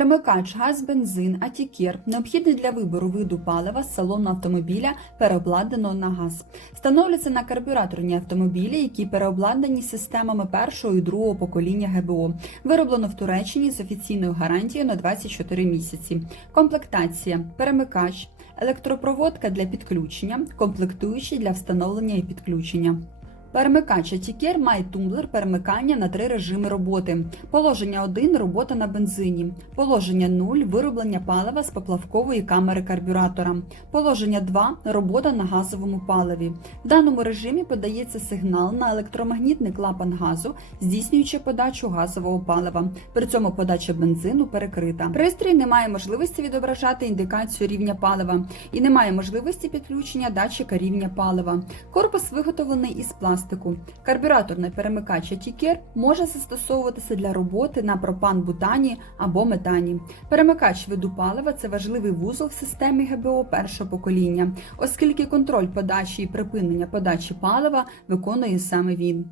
Перемикач газ, бензин, атікер необхідний для вибору виду палива з салону автомобіля, переобладнаного на газ. Встановлюється на карбюраторні автомобілі, які переобладнані системами першого і другого покоління ГБО. Вироблено в Туреччині з офіційною гарантією на 24 місяці. Комплектація, перемикач, електропроводка для підключення, комплектуючі для встановлення і підключення. Перемикач Атікер має тумблер перемикання на три режими роботи. Положення 1 – робота на бензині. Положення 0 – вироблення палива з поплавкової камери карбюратора. Положення 2 – робота на газовому паливі. В даному режимі подається сигнал на електромагнітний клапан газу, здійснюючи подачу газового палива. При цьому подача бензину перекрита. Пристрій не має можливості відображати індикацію рівня палива і не має можливості підключення датчика рівня палива. Корпус виготовлений із пластику. Карбюраторний перемикач Атікер може застосовуватися для роботи на пропан-бутані або метані. Перемикач виду палива це важливий вузол в системі ГБО першого покоління, оскільки контроль подачі і припинення подачі палива виконує саме він.